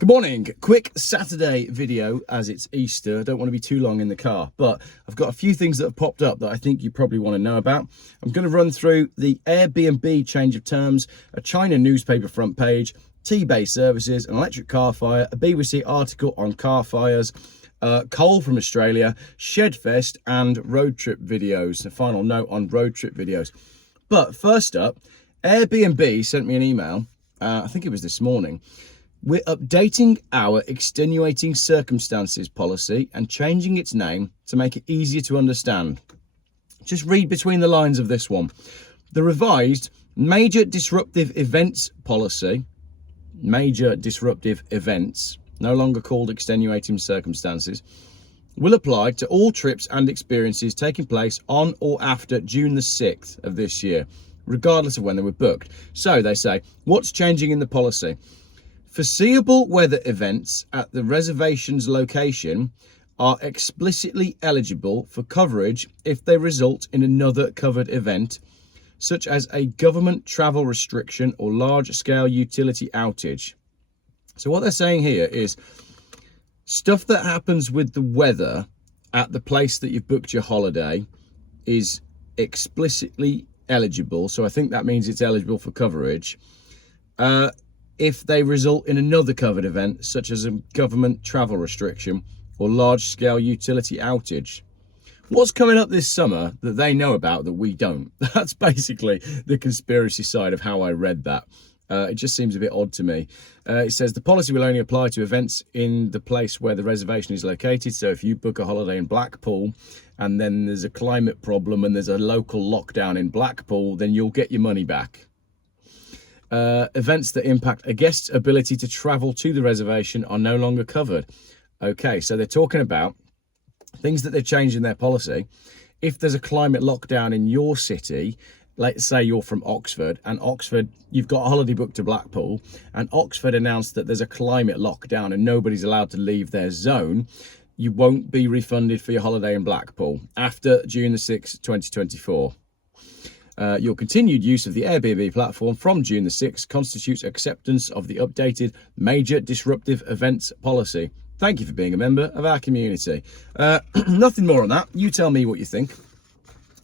Good morning. Quick Saturday video as it's Easter. I don't want to be too long in the car, but I've got a few things that have popped up that I think you probably want to know about. I'm going to run through the Airbnb change of terms, a CHYNA newspaper front page, Tebay services, an electric car fire, a BBC article on car fires, coal from Australia, Shedfest, and road trip videos. A final note on road trip videos. But first up, Airbnb sent me an email, I think it was this morning. We're updating our extenuating circumstances policy and changing its name to make it easier to understand. Just read between the lines of this one. The revised major disruptive events policy, major disruptive events, no longer called extenuating circumstances, will apply to all trips and experiences taking place on or after June the 6th of this year, regardless of when they were booked. So they say, what's changing in the policy? Foreseeable weather events at the reservation's location are explicitly eligible for coverage if they result in another covered event, such as a government travel restriction or large-scale utility outage. So what they're saying here is stuff that happens with the weather at the place that you've booked your holiday is explicitly eligible. So I think that means it's eligible for coverage. If they result in another covered event, such as a government travel restriction or large-scale utility outage. What's coming up this summer that they know about that we don't? That's basically the conspiracy side of how I read that. It just seems a bit odd to me. It says the policy will only apply to events in the place where the reservation is located. So if you book a holiday in Blackpool and then there's a climate problem and there's a local lockdown in Blackpool, then you'll get your money back. Events that impact a guest's ability to travel to the reservation are no longer covered. Okay, so they're talking about things that they've changed in their policy. If there's a climate lockdown in your city, let's say you're from Oxford, and Oxford, you've got a holiday booked to Blackpool, and Oxford announced that there's a climate lockdown and nobody's allowed to leave their zone, you won't be refunded for your holiday in Blackpool after June the 6th, 2024. Your continued use of the Airbnb platform from June the 6th constitutes acceptance of the updated major disruptive events policy. Thank you for being a member of our community. Nothing more on that. You tell me what you think.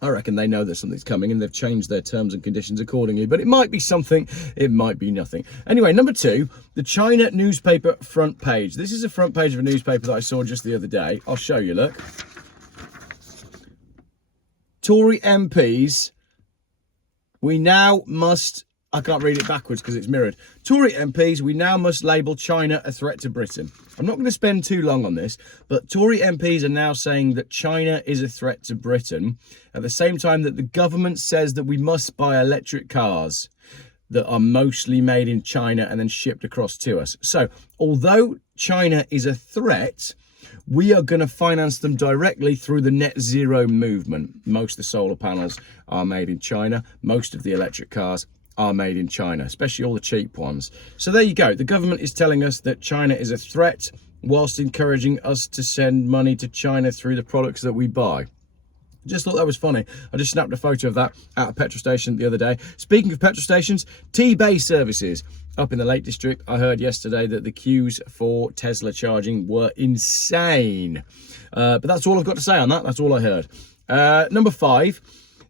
I reckon they know that something's coming and they've changed their terms and conditions accordingly, but it might be something, it might be nothing. Anyway, number two, the CHYNA newspaper front page. This is a front page of a newspaper that I saw just the other day. I'll show you, look. Tory MPs... We now must, I can't read it backwards because it's mirrored. Tory MPs, we now must label China a threat to Britain. I'm not going to spend too long on this, but Tory MPs are now saying that China is a threat to Britain at the same time that the government says that we must buy electric cars that are mostly made in China and then shipped across to us. So although China is a threat, we are going to finance them directly through the net zero movement. Most of the solar panels are made in China. Most of the electric cars are made in China, especially all the cheap ones. So there you go. The government is telling us that China is a threat whilst encouraging us to send money to China through the products that we buy. Just thought that was funny. I just snapped a photo of that at a petrol station the other day. Speaking of petrol stations, Tebay services up in the Lake District. I heard yesterday that the queues for Tesla charging were insane. But that's all I've got to say on that. That's all I heard. Number five,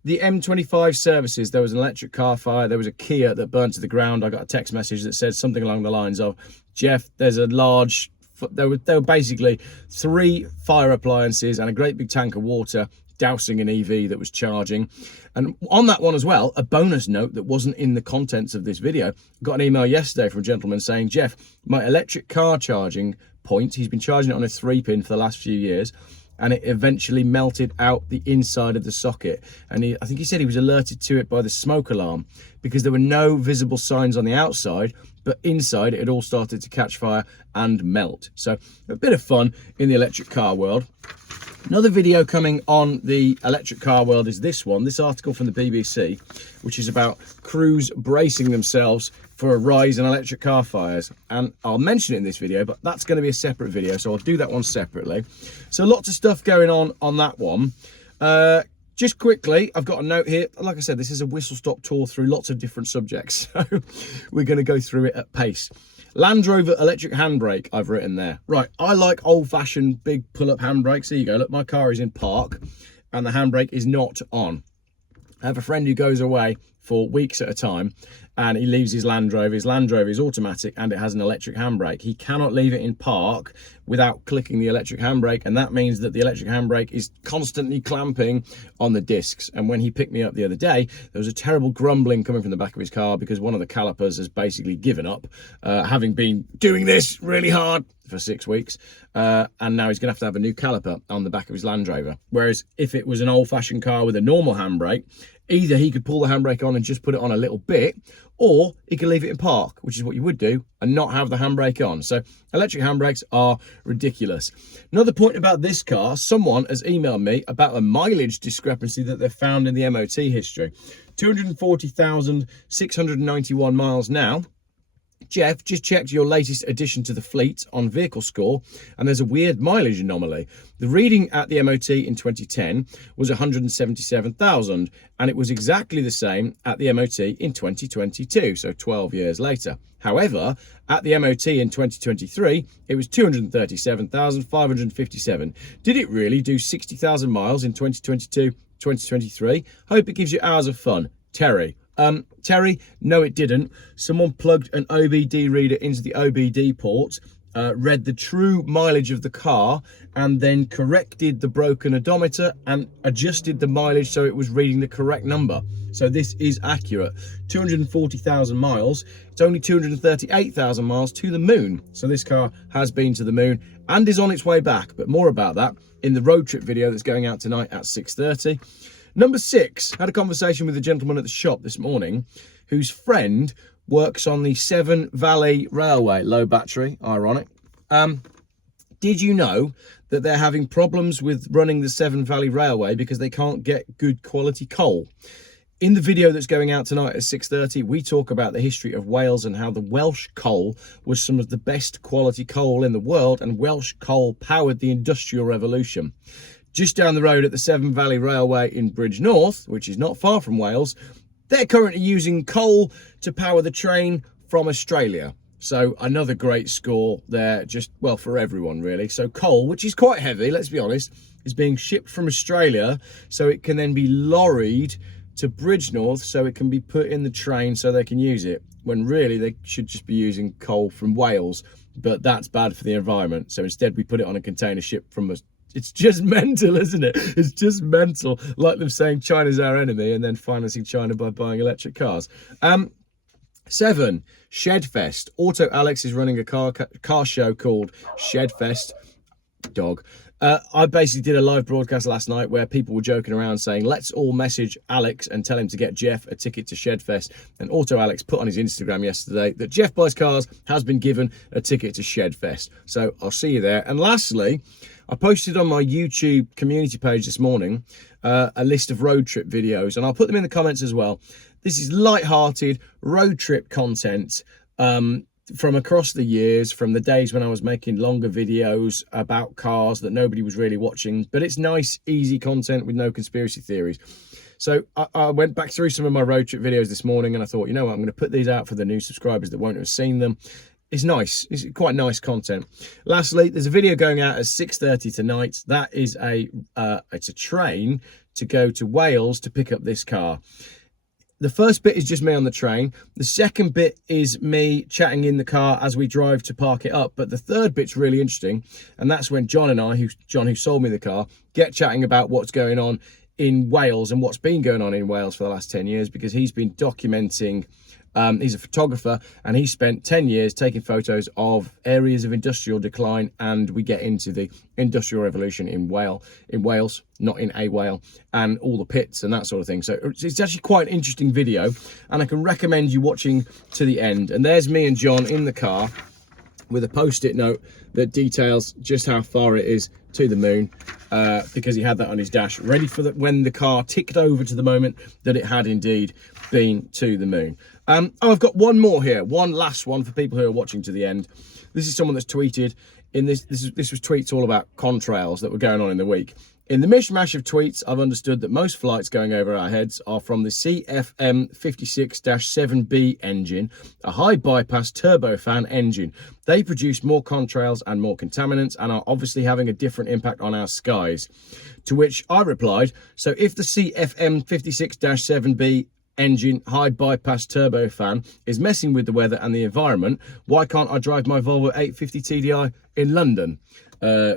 the M25 services. There was an electric car fire. There was a Kia that burned to the ground. I got a text message that said something along the lines of, Geoff, there's a large... There were basically 3 fire appliances and a great big tank of water dousing an EV that was charging. And on that one as well, a bonus note that wasn't in the contents of this video. Got an email yesterday from a gentleman saying, Geoff, my electric car charging point, he's been charging it on a 3-pin for the last few years, and it eventually melted out the inside of the socket. And I think he said he was alerted to it by the smoke alarm because there were no visible signs on the outside, but inside it had all started to catch fire and melt. So a bit of fun in the electric car world. Another video coming on the electric car world is this one, this article from the BBC, which is about crews bracing themselves for a rise in electric car fires. And I'll mention it in this video, but that's going to be a separate video, so I'll do that one separately. So lots of stuff going on that one. Just quickly, I've got a note here. Like I said, this is a whistle-stop tour through lots of different subjects, so we're going to go through it at pace. Land Rover electric handbrake, I've written there. Right, I like old-fashioned big pull-up handbrakes. There you go. Look, my car is in park and the handbrake is not on. I have a friend who goes away for weeks at a time and he leaves his Land Rover. His Land Rover is automatic and it has an electric handbrake. He cannot leave it in park without clicking the electric handbrake, and that means that the electric handbrake is constantly clamping on the discs. And when he picked me up the other day, there was a terrible grumbling coming from the back of his car because one of the calipers has basically given up, having been doing this really hard for 6 weeks, and now he's gonna have to have a new caliper on the back of his Land Rover. Whereas if it was an old-fashioned car with a normal handbrake, either he could pull the handbrake on and just put it on a little bit, or he could leave it in park, which is what you would do, and not have the handbrake on. So electric handbrakes are ridiculous. Another point about this car, someone has emailed me about a mileage discrepancy that they've found in the MOT history. 240,691 miles now. Geoff, just checked your latest addition to the fleet on vehicle score, and there's a weird mileage anomaly. The reading at the MOT in 2010 was 177,000, and it was exactly the same at the MOT in 2022, so 12 years later. However, at the MOT in 2023, it was 237,557. Did it really do 60,000 miles in 2022, 2023? Hope it gives you hours of fun. Terry. Terry, no it didn't. Someone plugged an OBD reader into the OBD port, read the true mileage of the car, and then corrected the broken odometer and adjusted the mileage so it was reading the correct number. So this is accurate. 240,000 miles. It's only 238,000 miles to the moon. So this car has been to the moon and is on its way back, but more about that in the road trip video that's going out tonight at 6:30. Number 6, had a conversation with a gentleman at the shop this morning whose friend works on the Severen Valley Railway. Low battery, ironic. Did you know that they're having problems with running the Severen Valley Railway because they can't get good quality coal? In the video that's going out tonight at 6:30, we talk about the history of Wales and how the Welsh coal was some of the best quality coal in the world, and Welsh coal powered the Industrial Revolution. Just down the road at the Severen Valley Railway in Bridgnorth, which is not far from Wales, they're currently using coal to power the train from Australia. So another great score there, just, well, for everyone really. So coal, which is quite heavy, let's be honest, is being shipped from Australia so it can then be lorried to Bridgnorth so it can be put in the train so they can use it, when really they should just be using coal from Wales, but that's bad for the environment. So instead we put it on a container ship from us. It's just mental, isn't it? It's just mental. Like them saying China's our enemy and then financing China by buying electric cars. 7, Shedfest. Auto Alex is running a car show called Shedfest. Dog. I basically did a live broadcast last night where people were joking around saying, let's all message Alex and tell him to get Geoff a ticket to Shedfest. And Auto Alex put on his Instagram yesterday that Geoff Buys Cars has been given a ticket to Shedfest. So I'll see you there. And lastly, I posted on my YouTube community page this morning a list of road trip videos, and I'll put them in the comments as well. This is light-hearted road trip content from across the years, from the days when I was making longer videos about cars that nobody was really watching, but it's nice, easy content with no conspiracy theories. So I went back through some of my road trip videos this morning and I thought, you know what, I'm going to put these out for the new subscribers that won't have seen them. It's nice. It's quite nice content. Lastly, there's a video going out at 6:30 tonight. That is it's a train to go to Wales to pick up this car. The first bit is just me on the train. The second bit is me chatting in the car as we drive to park it up. But the third bit's really interesting, and that's when John and I, John who sold me the car, get chatting about what's going on in Wales and what's been going on in Wales for the last 10 years, because he's been documenting. He's a photographer and he spent 10 years taking photos of areas of industrial decline, and we get into the industrial revolution in Wales, not in a whale, and all the pits and that sort of thing. So it's actually quite an interesting video, and I can recommend you watching to the end. And there's me and John in the car with a post-it note that details just how far it is to the moon, because he had that on his dash, ready for when the car ticked over to the moment that it had indeed been to the moon. I've got one more here, one last one for people who are watching to the end. This is someone that's tweeted in this was tweets all about contrails that were going on in the week. In the mishmash of tweets, I've understood that most flights going over our heads are from the CFM 56-7B engine, a high bypass turbofan engine. They produce more contrails and more contaminants and are obviously having a different impact on our skies. To which I replied, so if the CFM 56-7B engine high bypass turbofan is messing with the weather and the environment, why can't I drive my Volvo 850 TDI in London?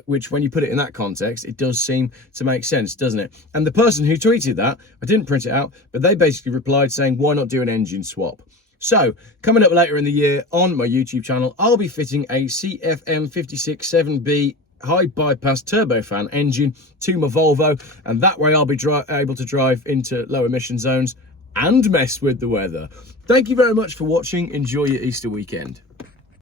Which, when you put it in that context, it does seem to make sense, doesn't it? And the person who tweeted that, I didn't print it out, but they basically replied saying, why not do an engine swap? So, coming up later in the year on my YouTube channel, I'll be fitting a CFM 56-7B high bypass turbofan engine to my Volvo, and that way I'll be able to drive into low emission zones and mess with the weather. Thank you very much for watching. Enjoy your Easter weekend.